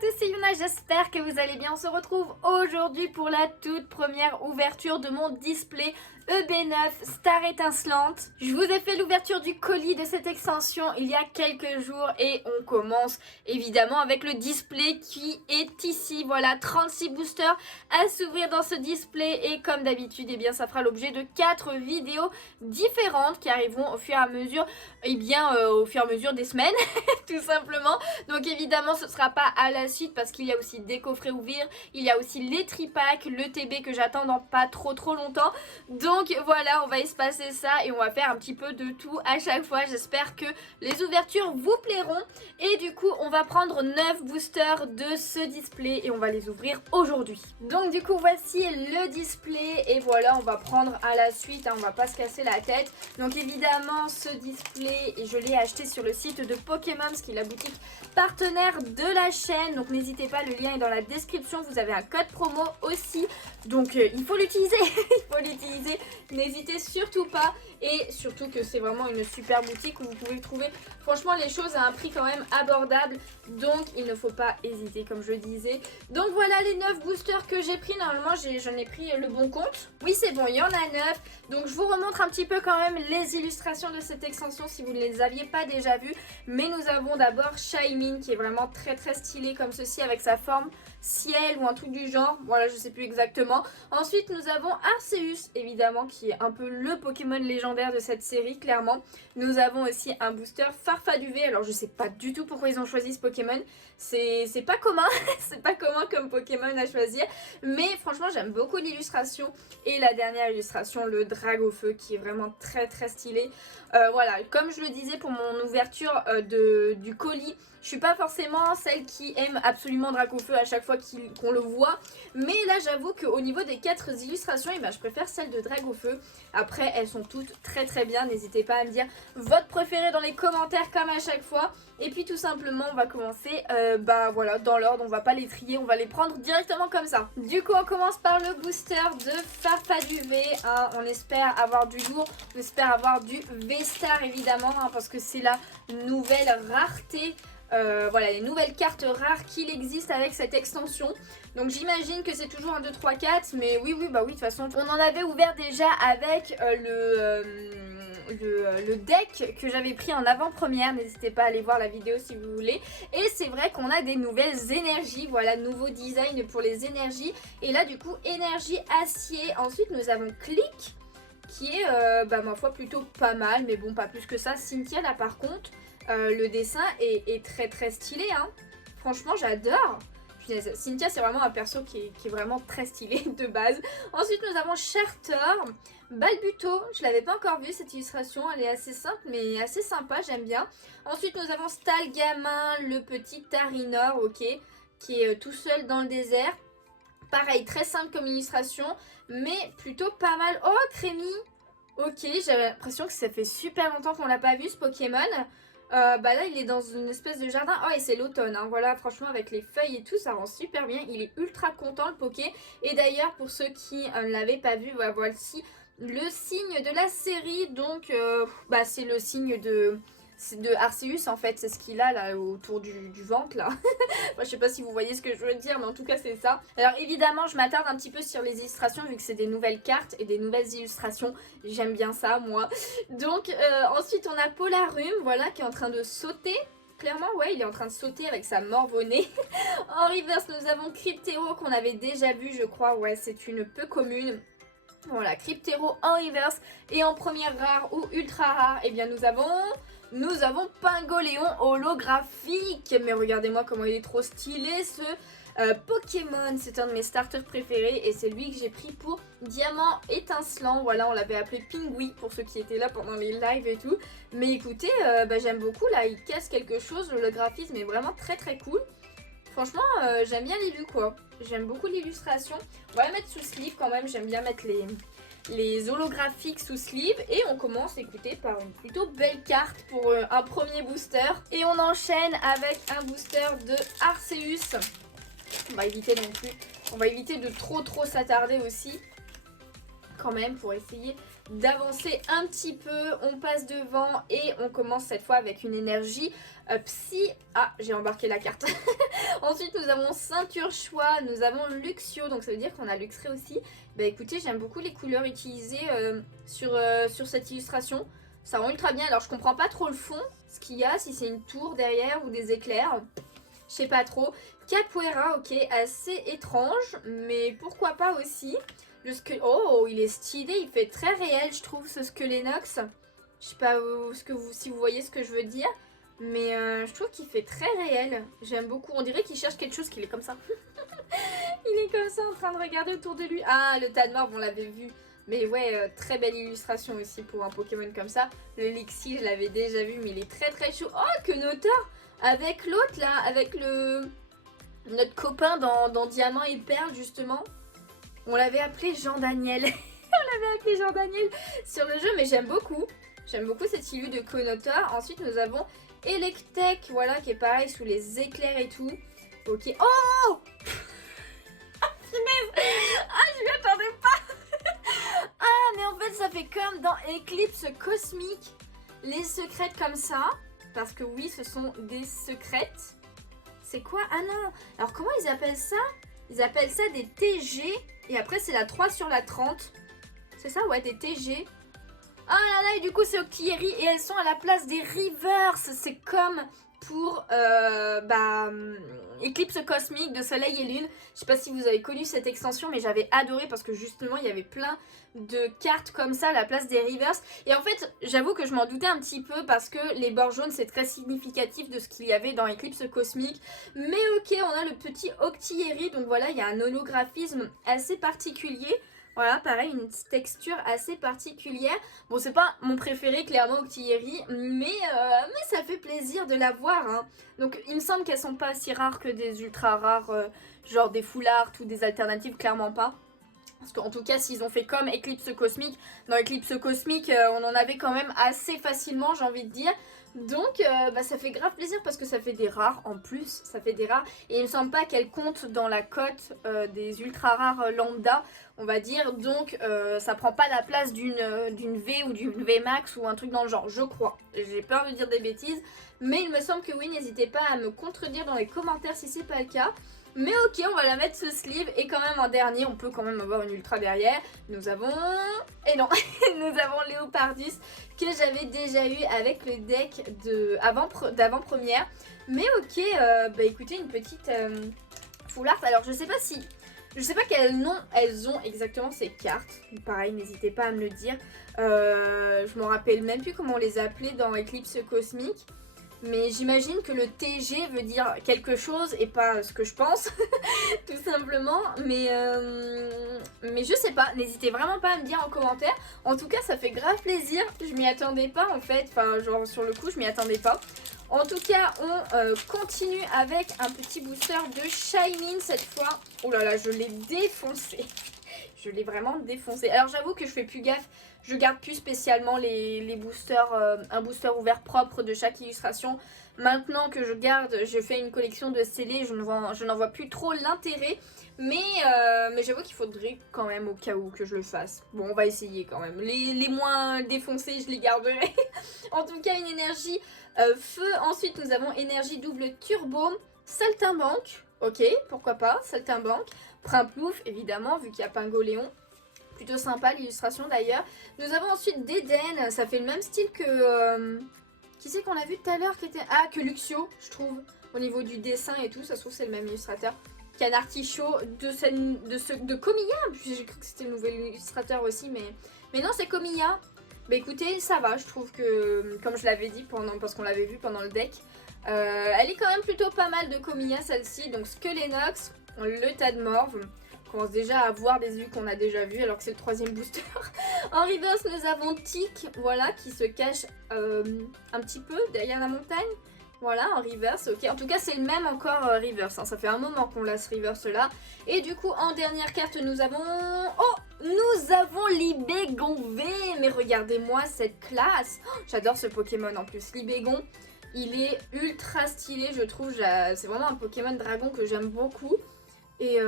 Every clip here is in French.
tous, c'est Yuna, j'espère que vous allez bien. On se retrouve aujourd'hui pour la toute première ouverture de mon display EB9 Star étincelante. Je vous ai fait l'ouverture du colis de cette extension il y a quelques jours et on commence évidemment avec le display qui est ici. Voilà, 36 boosters à s'ouvrir dans ce display et comme d'habitude, eh bien, ça fera l'objet de 4 vidéos différentes qui arriveront au fur et à mesure, au fur et à mesure des semaines, tout simplement. Donc évidemment, ce ne sera pas à la suite parce qu'il y a aussi des coffrets ouverts, il y a aussi les tripacks, le TB que j'attends dans pas trop longtemps. Donc voilà, on va espacer ça et on va faire un petit peu de tout à chaque fois. J'espère que les ouvertures vous plairont. Et du coup, on va prendre 9 boosters de ce display et on va les ouvrir aujourd'hui. Donc du coup, voici le display et voilà, on va prendre à la suite, hein, on va pas se casser la tête. Donc évidemment, ce display, je l'ai acheté sur le site de Pokémon, qui est la boutique partenaire de la chaîne. Donc n'hésitez pas, le lien est dans la description. Vous avez un code promo aussi. Donc il faut l'utiliser, il faut l'utiliser. N'hésitez surtout pas et surtout que c'est vraiment une super boutique où vous pouvez trouver franchement les choses à un prix quand même abordable. Donc il ne faut pas hésiter comme je disais. Donc voilà les 9 boosters que j'ai pris. Normalement j'en ai pris le bon compte. Oui c'est bon, il y en a 9. Donc je vous remontre un petit peu quand même les illustrations de cette extension si vous ne les aviez pas déjà vues. Mais nous avons d'abord Shaymin qui est vraiment très stylé comme ceci avec sa forme ciel ou un truc du genre. Voilà, je sais plus exactement. Ensuite nous avons Arceus évidemment qui est un peu le Pokémon légendaire de cette série clairement. Nous avons aussi un booster Farfaduvé. Alors je sais pas du tout pourquoi ils ont choisi ce Pokémon. C'est pas commun, c'est pas commun comme Pokémon à choisir. Mais franchement j'aime beaucoup l'illustration. Et la dernière illustration, le Dragofeu qui est vraiment très stylé. Voilà, comme je le disais pour mon ouverture du colis, je suis pas forcément celle qui aime absolument Dragofeu à chaque fois qu'on le voit. Mais là j'avoue qu'au niveau des 4 illustrations, je préfère celle de Dragofeu. Après elles sont toutes très bien. N'hésitez pas à me dire votre préféré dans les commentaires comme à chaque fois. Et puis tout simplement on va commencer voilà, dans l'ordre. On va pas les trier, on va les prendre directement comme ça. Du coup on commence par le booster de Farfaduvé, hein. On espère avoir du lourd, on espère avoir du V-Star évidemment, hein, parce que c'est la nouvelle rareté. Voilà les nouvelles cartes rares qu'il existe avec cette extension. Donc j'imagine que c'est toujours un 2, 3, 4. Mais oui de toute façon on en avait ouvert déjà avec le deck que j'avais pris en avant-première. N'hésitez pas à aller voir la vidéo si vous voulez. Et c'est vrai qu'on a des nouvelles énergies. Voilà, nouveau design pour les énergies. Et là du coup énergie acier. Ensuite nous avons Click qui est ma foi plutôt pas mal. Mais bon pas plus que ça. Cynthia là par contre le dessin est très stylé, hein. Franchement j'adore. Cynthia c'est vraiment un perso qui est vraiment très stylé de base. Ensuite nous avons Charter, Balbuto, je l'avais pas encore vu cette illustration, elle est assez simple mais assez sympa, j'aime bien. Ensuite nous avons Stalgamin, le petit Tarinor, ok, qui est tout seul dans le désert. Pareil, très simple comme illustration, mais plutôt pas mal. Oh Crémy, ok, j'avais l'impression que ça fait super longtemps qu'on l'a pas vu ce Pokémon. Là il est dans une espèce de jardin. Oh et c'est l'automne, hein. Voilà, franchement avec les feuilles et tout ça rend super bien. Il est ultra content le Poké. Et d'ailleurs pour ceux qui ne l'avaient pas vu, voici le signe de la série. Donc c'est le signe de Arceus en fait, c'est ce qu'il a là autour du ventre là. Moi, je sais pas si vous voyez ce que je veux dire, mais en tout cas c'est ça. Alors évidemment je m'attarde un petit peu sur les illustrations vu que c'est des nouvelles cartes et des nouvelles illustrations. J'aime bien ça moi. Donc ensuite on a Polarum, voilà, qui est en train de sauter. Clairement ouais, il est en train de sauter avec sa morve au nez. En reverse nous avons Cryptero qu'on avait déjà vu je crois. Ouais, c'est une peu commune. Voilà, Cryptero en reverse. Et en première rare ou ultra rare, eh bien nous avons Pingoléon holographique. Mais regardez-moi comment il est trop stylé ce Pokémon. C'est un de mes starters préférés et c'est lui que j'ai pris pour Diamant étincelant. Voilà, on l'avait appelé Pingui pour ceux qui étaient là pendant les lives et tout. Mais écoutez, j'aime beaucoup là, il casse quelque chose. Le graphisme est vraiment très cool. Franchement, j'aime bien l'élu quoi. J'aime beaucoup l'illustration. On va la mettre sous sleeve quand même. J'aime bien mettre les holographiques sous sleeve. Et on commence, écoutez, par une plutôt belle carte pour un premier booster. Et on enchaîne avec un booster de Arceus. On va éviter de trop s'attarder aussi. Quand même, pour essayer d'avancer un petit peu. On passe devant et on commence cette fois avec une énergie psy. Ah, j'ai embarqué la carte. Ensuite, nous avons ceinture choix, nous avons Luxio, donc ça veut dire qu'on a Luxray aussi. Bah écoutez, j'aime beaucoup les couleurs utilisées sur cette illustration. Ça rend ultra bien. Alors, je comprends pas trop le fond, ce qu'il y a, si c'est une tour derrière ou des éclairs. Je sais pas trop. Capoeira, ok, assez étrange, mais pourquoi pas aussi. Oh, il est stylé, il fait très réel, je trouve, ce Skelenox. Je sais pas si vous voyez ce que je veux dire, mais je trouve qu'il fait très réel. J'aime beaucoup. On dirait qu'il cherche quelque chose, qu'il est comme ça. Il est comme ça en train de regarder autour de lui. Ah, le Tadmorph, on l'avait vu. Mais ouais, très belle illustration aussi pour un Pokémon comme ça. Le Lixie, je l'avais déjà vu, mais il est très très chaud. Oh, que Notor avec l'autre là, avec notre copain dans Diamant et Perle justement. On l'avait appelé Jean-Daniel. On l'avait appelé Jean-Daniel sur le jeu, mais j'aime beaucoup. J'aime beaucoup cette illu de Conotor. Ensuite, nous avons Electek, voilà, qui est pareil, sous les éclairs et tout. Ok. Oh ah, finesse. Ah, je m'y attendais pas. Ah, mais en fait, ça fait comme dans Eclipse Cosmique. Les secrètes comme ça. Parce que oui, ce sont des secrètes. C'est quoi? Ah non. Alors, comment ils appellent ça? Ils appellent ça des TG. Et après, c'est la 3 sur la 30. C'est ça? Ouais, des TG. Ah là là, et du coup, c'est Octillery. Et elles sont à la place des Reverse. C'est comme pour Eclipse Cosmique de Soleil et Lune. Je sais pas si vous avez connu cette extension, mais j'avais adoré parce que justement, il y avait plein de cartes comme ça à la place des Reverse. Et en fait, j'avoue que je m'en doutais un petit peu parce que les bords jaunes, c'est très significatif de ce qu'il y avait dans Eclipse Cosmique. Mais ok, on a le petit Octillery. Donc voilà, il y a un holographisme assez particulier. Voilà, pareil, une texture assez particulière. Bon, c'est pas mon préféré, clairement, Octillery, mais ça fait plaisir de la voir. Hein. Donc, il me semble qu'elles sont pas si rares que des ultra rares, genre des full art ou des alternatives, clairement pas. Parce qu'en tout cas, s'ils ont fait comme Eclipse Cosmique, dans Eclipse Cosmique, on en avait quand même assez facilement, j'ai envie de dire. Donc, ça fait grave plaisir parce que ça fait des rares en plus, ça fait des rares. Et il me semble pas qu'elle compte dans la cote des ultra rares lambda, on va dire. Donc, ça prend pas la place d'une V ou d'une V Max ou un truc dans le genre, je crois. J'ai peur de dire des bêtises, mais il me semble que oui, n'hésitez pas à me contredire dans les commentaires si c'est pas le cas. Mais ok, on va la mettre ce sleeve et quand même en dernier, on peut quand même avoir une ultra derrière. Nous avons... Et non, nous avons Léopardus que j'avais déjà eu avec le deck d'avant-première. Mais ok, écoutez, une petite full art. Alors je sais pas quel nom elles ont exactement ces cartes. Pareil, n'hésitez pas à me le dire. Je m'en rappelle même plus comment on les appelait dans Eclipse Cosmique. Mais j'imagine que le TG veut dire quelque chose et pas ce que je pense, tout simplement. Mais je sais pas, n'hésitez vraiment pas à me dire en commentaire. En tout cas, ça fait grave plaisir. Je m'y attendais pas en fait, enfin genre sur le coup, je m'y attendais pas. En tout cas, on continue avec un petit booster de Shaymin cette fois. Oh là là, je l'ai défoncé. Je l'ai vraiment défoncé. Alors j'avoue que je fais plus gaffe. Je garde plus spécialement les boosters, un booster ouvert propre de chaque illustration. Maintenant que je fais une collection de scellés, je n'en vois plus trop l'intérêt. Mais j'avoue qu'il faudrait quand même au cas où que je le fasse. Bon, on va essayer quand même. Les moins défoncés, je les garderai. En tout cas, une énergie feu. Ensuite, nous avons énergie double turbo. Saltimbanque. Ok, pourquoi pas. Saltimbanque. Primplouf, évidemment, vu qu'il y a Pingoléon. Plutôt sympa l'illustration d'ailleurs. Nous avons ensuite Dédenne, ça fait le même style que... qui c'est qu'on a vu tout à l'heure qui était... Ah, que Luxio, je trouve. Au niveau du dessin et tout, ça se trouve c'est le même illustrateur. Canartichaud de Komiya. J'ai cru que c'était le nouvel illustrateur aussi, mais non, c'est Komiya. Bah écoutez, ça va, je trouve que, comme je l'avais dit, parce qu'on l'avait vu pendant le deck, elle est quand même plutôt pas mal de Komiya celle-ci. Donc Skelenox, le Tadmorph. On commence déjà à voir des élus qu'on a déjà vus alors que c'est le troisième booster. En reverse, nous avons Tic, voilà, qui se cache un petit peu derrière la montagne. Voilà, en reverse, ok. En tout cas, c'est le même encore reverse. Hein. Ça fait un moment qu'on l'a ce reverse là. Et du coup, en dernière carte, nous avons... Oh, nous avons Libégon V. Mais regardez-moi cette classe. Oh, j'adore ce Pokémon en plus. Libégon, il est ultra stylé, je trouve. C'est vraiment un Pokémon dragon que j'aime beaucoup. Et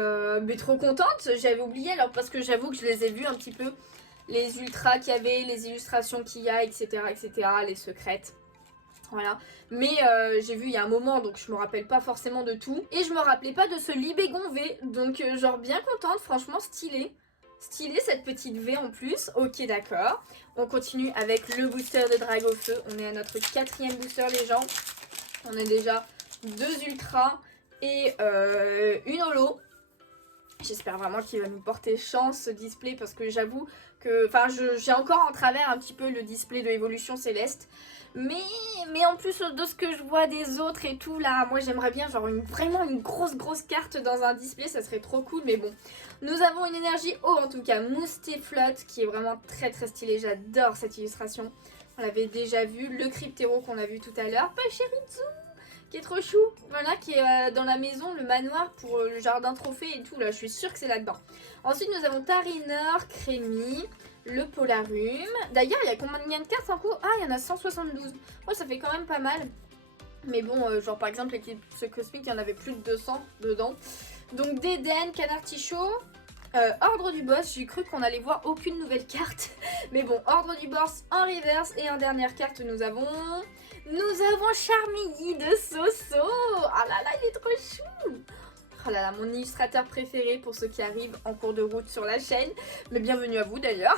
mais trop contente, j'avais oublié alors parce que j'avoue que je les ai vus un petit peu les ultras qu'il y avait, les illustrations qu'il y a, etc., etc., les secrètes. Voilà, mais j'ai vu il y a un moment, donc je me rappelle pas forcément de tout. Et je me rappelais pas de ce Libégon V, donc genre bien contente, franchement stylé. Stylé cette petite V en plus, ok d'accord. On continue avec le booster de Drague au Feu, on est à notre 4e booster les gens. On a déjà 2 ultras et une holo. J'espère vraiment qu'il va nous porter chance ce display parce que j'avoue que... Enfin, j'ai encore en travers un petit peu le display de Évolution Céleste. Mais en plus de ce que je vois des autres et tout là, moi j'aimerais bien genre vraiment une grosse carte dans un display, ça serait trop cool. Mais bon, nous avons une énergie haut en tout cas, Mousté Flotte qui est vraiment très stylée. J'adore cette illustration, on l'avait déjà vu. Le Cryptéro qu'on a vu tout à l'heure, Pachirizu qui est trop chou, voilà, qui est dans la maison, le manoir pour le jardin trophée et tout là, je suis sûre que c'est là-dedans. Ensuite nous avons Tarinor, Crémy, le Polarum. D'ailleurs il y a combien de cartes en cours? Ah il y en a 172, ouais ça fait quand même pas mal. Mais bon, genre par exemple l'éclipse cosmique il y en avait plus de 200 dedans. Donc Dédenne, Canartichaud, Ordre du Boss, j'ai cru qu'on allait voir aucune nouvelle carte. Mais bon, Ordre du Boss en reverse. Et en dernière carte nous avons Charmilly de Soso. Ah là là, il est trop chou. Oh là là, mon illustrateur préféré pour ceux qui arrivent en cours de route sur la chaîne. Mais bienvenue à vous d'ailleurs.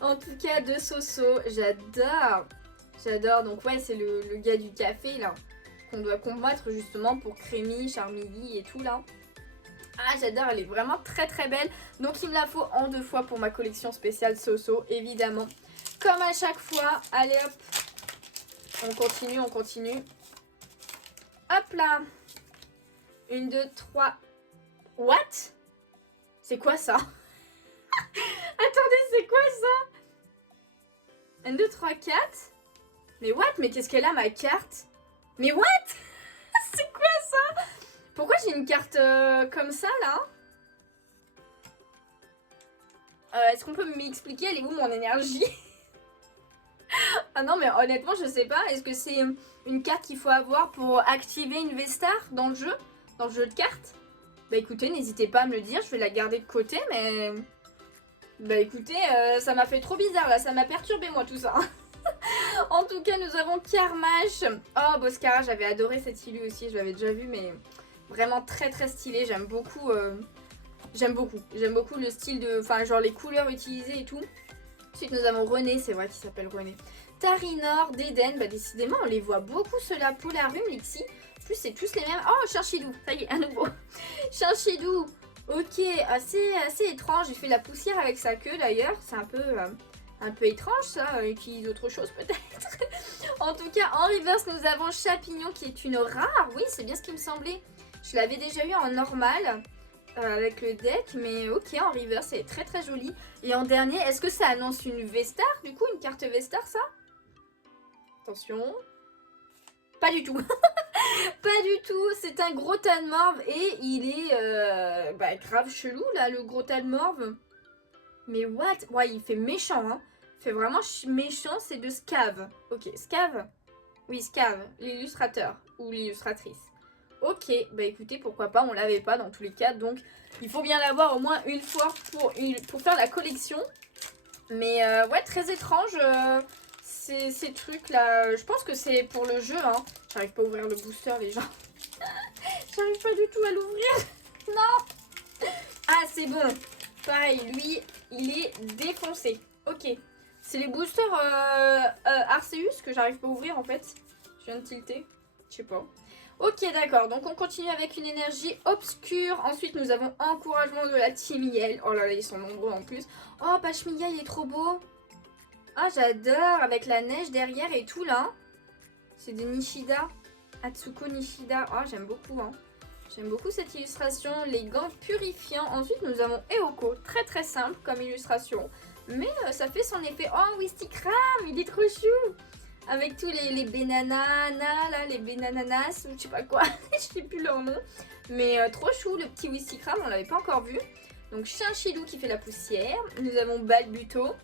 En tout cas, de Soso, j'adore. J'adore, donc ouais, c'est le gars du café là. Qu'on doit combattre justement pour Crémy, Charmilly et tout là. Ah j'adore, elle est vraiment très belle. Donc il me la faut en 2 fois pour ma collection spéciale Soso, évidemment. Comme à chaque fois, allez hop. On continue. Hop là. 1, 2, 3. What? C'est quoi ça? Attendez, c'est quoi ça? 1, 2, 3, 4. Mais what? Mais qu'est-ce qu'elle a ma carte? Mais what? C'est quoi ça? Pourquoi j'ai une carte comme ça là? Est-ce qu'on peut m'expliquer? Elle est où mon énergie? Ah non mais honnêtement je sais pas. Est-ce que c'est une carte qu'il faut avoir pour activer une V-Star dans le jeu? Dans le jeu de cartes? Bah écoutez, n'hésitez pas à me le dire. Je vais la garder de côté mais... Bah écoutez, ça m'a fait trop bizarre là. Ça m'a perturbé moi tout ça. En tout cas nous avons Carmash. Oh Boscara, j'avais adoré cette illu aussi. Je l'avais déjà vu mais... Vraiment très stylé, j'aime beaucoup, j'aime beaucoup le style de, enfin genre les couleurs utilisées et tout. Ensuite nous avons René, c'est vrai qu'il s'appelle René. Tarinor, Dédenne, bah décidément on les voit beaucoup ceux-là, Polarum, Lixie. En plus c'est tous les mêmes. Oh Chinchidou, ça y est, à nouveau. Chinchidou, ok, assez étrange, il fait la poussière avec sa queue d'ailleurs, c'est un peu étrange ça, il utilise autre chose peut-être. En tout cas en reverse nous avons Chapignon qui est une rare, oui c'est bien ce qui me semblait. Je l'avais déjà eu en normal avec le deck, mais ok, en reverse, c'est très joli. Et en dernier, est-ce que ça annonce une V-Star, du coup, une carte V-Star, ça? Attention. Pas du tout. Pas du tout, c'est un gros tas de morve et il est grave chelou, là, le gros tas de morve. Mais what? Ouais, il fait méchant, hein. Il fait vraiment méchant, c'est de Scav. Ok, Scav? Oui, Scav, l'illustrateur ou l'illustratrice. Ok, bah écoutez, pourquoi pas, on l'avait pas dans tous les cas, donc il faut bien l'avoir au moins une fois pour faire la collection. Mais ouais, très étrange ces trucs là, je pense que c'est pour le jeu, hein. J'arrive pas à ouvrir le booster les gens. J'arrive pas du tout à l'ouvrir. Non. Ah c'est bon, pareil, lui il est défoncé. Ok, c'est les boosters Arceus que j'arrive pas à ouvrir en fait. Je viens de tilter, je sais pas. Ok d'accord, donc on continue avec une énergie obscure. Ensuite nous avons encouragement de la Team Yell. Oh là là, ils sont nombreux en plus. Oh Pashmiya, il est trop beau. Ah j'adore, avec la neige derrière et tout là. C'est des Nishida, Atsuko Nishida. Oh j'aime beaucoup hein. J'aime beaucoup cette illustration, les gants purifiants. Ensuite nous avons Eoko, très simple comme illustration. Mais ça fait son effet. Oh Wistikram, il est trop chou. Avec tous les bénananas, là, les bénananas, ou je sais pas quoi, je sais plus leur nom. Mais trop chou, le petit Wistikram, on l'avait pas encore vu. Donc Chinchidou qui fait la poussière. Nous avons Balbuto.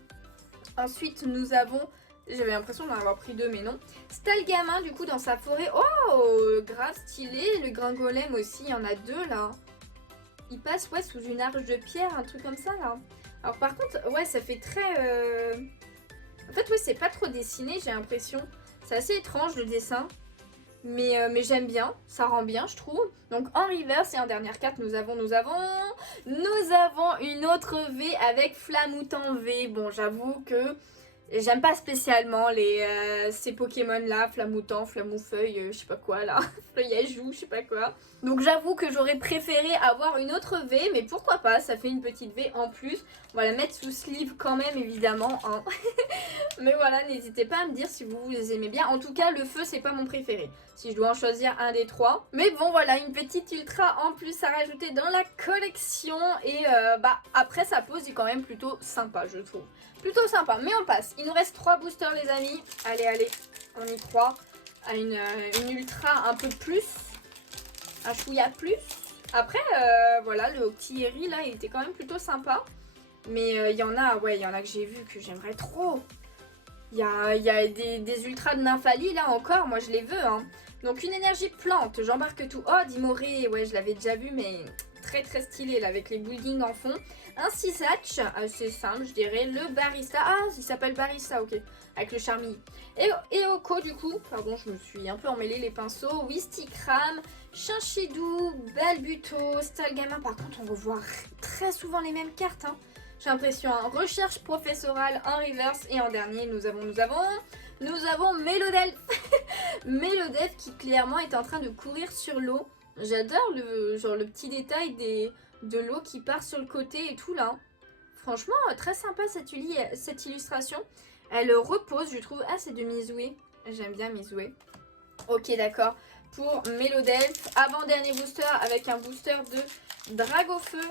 Ensuite, nous avons, j'avais l'impression d'en avoir pris 2, mais non. Stalgamin, du coup, dans sa forêt. Oh, grave stylé. Le Gringolem aussi, il y en a 2, là. Il passe, ouais, sous une arche de pierre, un truc comme ça, là. Alors par contre, ouais, ça fait très... En fait, ouais, c'est pas trop dessiné, j'ai l'impression. C'est assez étrange le dessin. Mais j'aime bien, ça rend bien, je trouve. Donc en reverse et en dernière carte, nous avons une autre V avec Flamoutant V. Bon, j'avoue que j'aime pas spécialement ces Pokémon là, Flamoutant, Flamoufeuille, je sais pas quoi là, Feuillajou, je sais pas quoi. Donc j'avoue que j'aurais préféré avoir une autre V, mais pourquoi pas, ça fait une petite V en plus. On va la mettre sous sleeve quand même évidemment, hein. Mais voilà, n'hésitez pas à me dire si vous les aimez bien. En tout cas, le feu, c'est pas mon préféré. Si je dois en choisir un des trois. Mais bon, voilà, une petite ultra en plus à rajouter dans la collection. Et après, sa pose est quand même plutôt sympa, je trouve. Plutôt sympa, mais on passe. Il nous reste 3 boosters, les amis. Allez, on y croit. À une ultra un peu plus. Un chouïa plus. Après, voilà, le Octillery, là, il était quand même plutôt sympa. Mais il y en a que j'ai vu que j'aimerais trop. Il y a des ultras de Nymphali là encore, moi je les veux, hein. Donc une énergie plante, j'embarque tout. Oh, Dimoré, ouais, je l'avais déjà vu, mais très très stylé là, avec les buildings en fond. Un Sisatch, assez simple, je dirais. Le Barista, ah, il s'appelle Barista, ok, avec le Charmille. Et Oko, du coup, pardon, je me suis un peu emmêlé les pinceaux. Wistikram, Chinchidou, Balbuto, Stalgamin. Par contre, on revoit très souvent les mêmes cartes, hein. J'ai l'impression, hein. Recherche professorale en reverse. Et en dernier, nous avons Mélodelph. Mélodelph qui clairement est en train de courir sur l'eau. J'adore le petit détail de l'eau qui part sur le côté et tout là. Franchement, très sympa cette illustration. Elle repose, je trouve. Ah, c'est de Mizoué. J'aime bien Mizoué. Ok, d'accord. Pour Mélodelph, avant-dernier booster avec un booster de Dragofeu.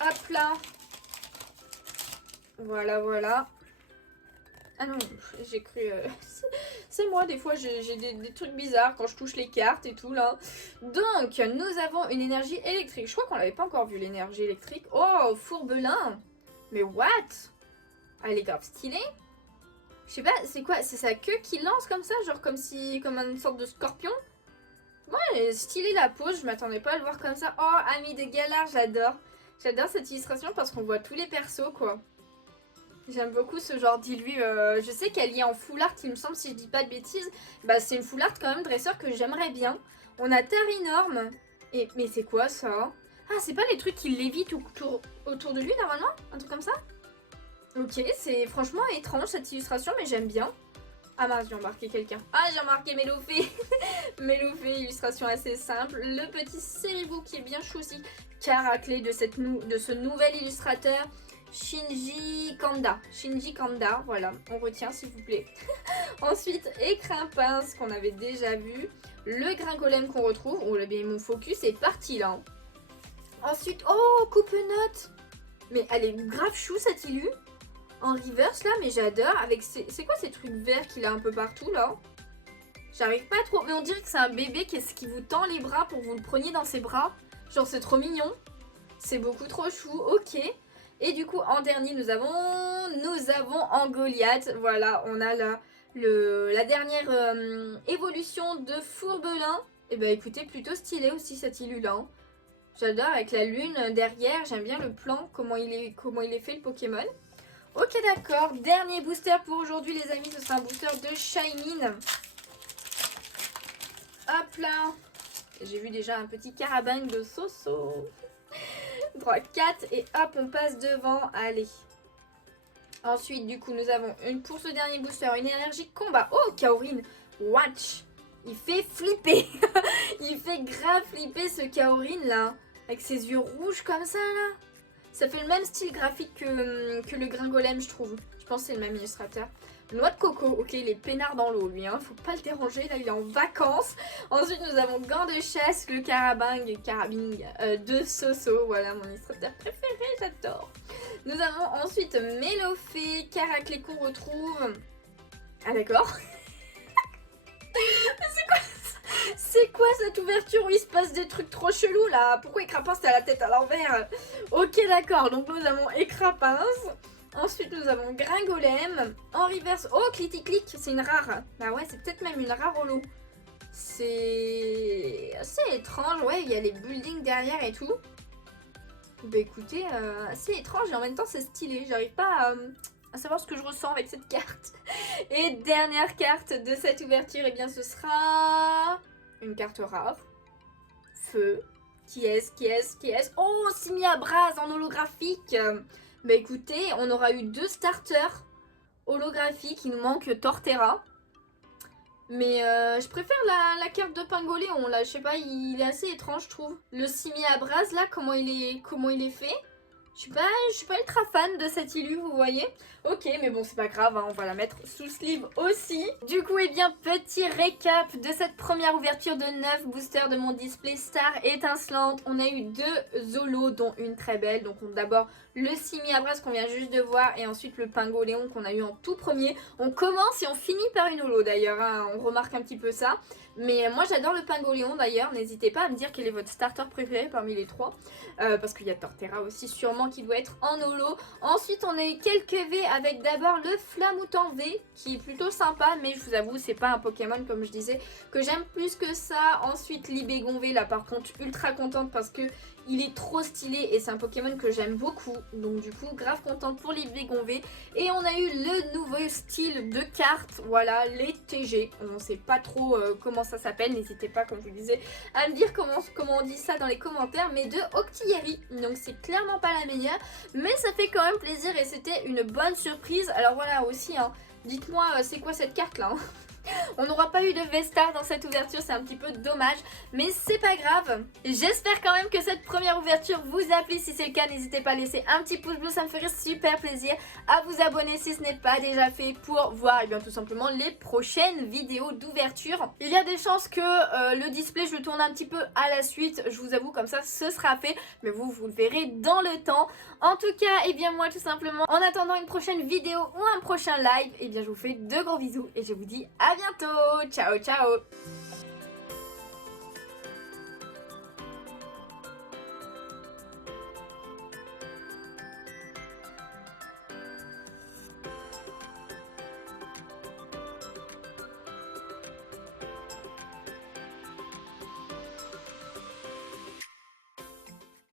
Hop là. Voilà. Ah non, j'ai cru... c'est moi, des fois j'ai des trucs bizarres quand je touche les cartes et tout là. Donc, nous avons une énergie électrique. Je crois qu'on l'avait pas encore vu, l'énergie électrique. Oh, Fourbelin. Mais what? Elle est grave stylée. Je sais pas, c'est quoi? C'est sa queue qui lance comme ça? Genre comme une sorte de scorpion? Ouais, stylée la pose, je m'attendais pas à le voir comme ça. Oh, Ami de Galar, j'adore. J'adore cette illustration parce qu'on voit tous les persos, quoi. J'aime beaucoup ce genre d'illu. Je sais qu'elle y est en full art, il me semble, si je dis pas de bêtises. Bah, c'est une full art quand même, dresseur, que j'aimerais bien. On a Tarinorm. Mais c'est quoi ça? Ah, c'est pas les trucs qui lévitent autour de lui, normalement? Un truc comme ça? Ok, c'est franchement étrange cette illustration, mais j'aime bien. Ah mince, j'ai embarqué quelqu'un. Ah, j'ai embarqué Mélophée. Mélophée, illustration assez simple. Le petit Ceribou qui est bien chou aussi. Caraclé de ce nouvel illustrateur. Shinji Kanda, voilà, on retient s'il vous plaît. Ensuite, Écrin Pince qu'on avait déjà vu. Le Gringolem qu'on retrouve. Oh là bien, mon focus est parti là. Ensuite, oh, Coupe-Note. Mais elle est grave chou cette illu. En reverse là, mais j'adore. Avec c'est quoi ces trucs verts qu'il a un peu partout là? J'arrive pas à trop. Mais on dirait que c'est un bébé qui vous tend les bras pour que vous le preniez dans ses bras. Genre c'est trop mignon. C'est beaucoup trop chou, ok. Et du coup, en dernier, nous avons Angoliath. Voilà, on a la dernière évolution de Fourbelin. Et bah écoutez, plutôt stylé aussi cette illu-là. Hein. J'adore avec la lune derrière. J'aime bien le plan, comment il est fait le Pokémon. Ok, d'accord. Dernier booster pour aujourd'hui, les amis. Ce sera un booster de Shaymin. Hop là. J'ai vu déjà un petit Carabang de Soso. 3, 4 et hop, on passe devant. Allez. Ensuite, du coup, nous avons pour ce dernier booster, une énergie combat. Oh, Kaorin. Watch. Il fait flipper. Il fait grave flipper ce Kaorin là. Avec ses yeux rouges comme ça là. Ça fait le même style graphique que le Gringolem, je trouve. Je pense que c'est le même illustrateur. Noix de coco, ok, il est peinard dans l'eau, lui, hein. Faut pas le déranger, là, il est en vacances. Ensuite, nous avons Gant de chasse, le Carabing de Soso. Voilà, mon illustrateur préféré, j'adore. Nous avons ensuite Mélophée, Caraclé qu'on retrouve. Ah, d'accord. C'est quoi cette ouverture où il se passe des trucs trop chelous là? Pourquoi Écrapince t'as la tête à l'envers? Ok d'accord, donc nous avons Écrapince. Ensuite nous avons Gringolem. En reverse, oh Cliticlic, c'est une rare. Bah ouais, c'est peut-être même une rare holo. C'est assez étrange, ouais, il y a les buildings derrière et tout. Bah écoutez, assez étrange et en même temps c'est stylé. J'arrive pas à savoir ce que je ressens avec cette carte. Et dernière carte de cette ouverture, et bien ce sera une carte rare. Feu. Qui est-ce Oh, Simi Abraz en holographique. Bah écoutez, on aura eu 2 starters holographiques. Il nous manque Torterra. Mais je préfère la carte de Pingoléon là, je sais pas, il est assez étrange je trouve. Le Simi Abraz là, comment il est fait. Je suis pas ultra fan de cette illu, vous voyez. Ok, mais bon, c'est pas grave, hein, on va la mettre sous sleeve aussi. Du coup, eh bien, petit récap de cette première ouverture de 9 boosters de mon display Star étincelante. On a eu 2 holos, dont une très belle. Donc, d'abord le Simi Abraz qu'on vient juste de voir et ensuite le Pingoléon qu'on a eu en tout premier. On commence et on finit par une holo d'ailleurs, hein, on remarque un petit peu ça. Mais moi, j'adore le Pingoléon d'ailleurs. N'hésitez pas à me dire quel est votre starter préféré parmi les 3. Parce qu'il y a Torterra aussi sûrement qui doit être en holo. Ensuite on a eu quelques V avec d'abord le Flamoutant V qui est plutôt sympa, mais je vous avoue c'est pas un Pokémon comme je disais que j'aime plus que ça. Ensuite Libégon V, là par contre ultra contente parce que il est trop stylé et c'est un Pokémon que j'aime beaucoup. Donc du coup grave contente pour Libégon V. Et on a eu le nouveau style de carte, voilà, les TG. On sait pas trop comment ça s'appelle, n'hésitez pas comme je vous disais à me dire comment on dit ça dans les commentaires, mais de Octillerie. Donc c'est clairement pas la meilleure, mais ça fait quand même plaisir et c'était une bonne surprise. Alors voilà aussi, hein, dites-moi c'est quoi cette carte là hein. On n'aura pas eu de V-Star dans cette ouverture, c'est un petit peu dommage, mais c'est pas grave. J'espère quand même que cette première ouverture vous a plu. Si c'est le cas, n'hésitez pas à laisser un petit pouce bleu, ça me ferait super plaisir. À vous abonner si ce n'est pas déjà fait pour voir bien tout simplement les prochaines vidéos d'ouverture. Il y a des chances que le display je le tourne un petit peu à la suite, je vous avoue, comme ça ce sera fait, mais vous le verrez dans le temps. En tout cas, et bien moi tout simplement, en attendant une prochaine vidéo ou un prochain live, et bien je vous fais de gros bisous et je vous dis à bientôt. Ciao ciao.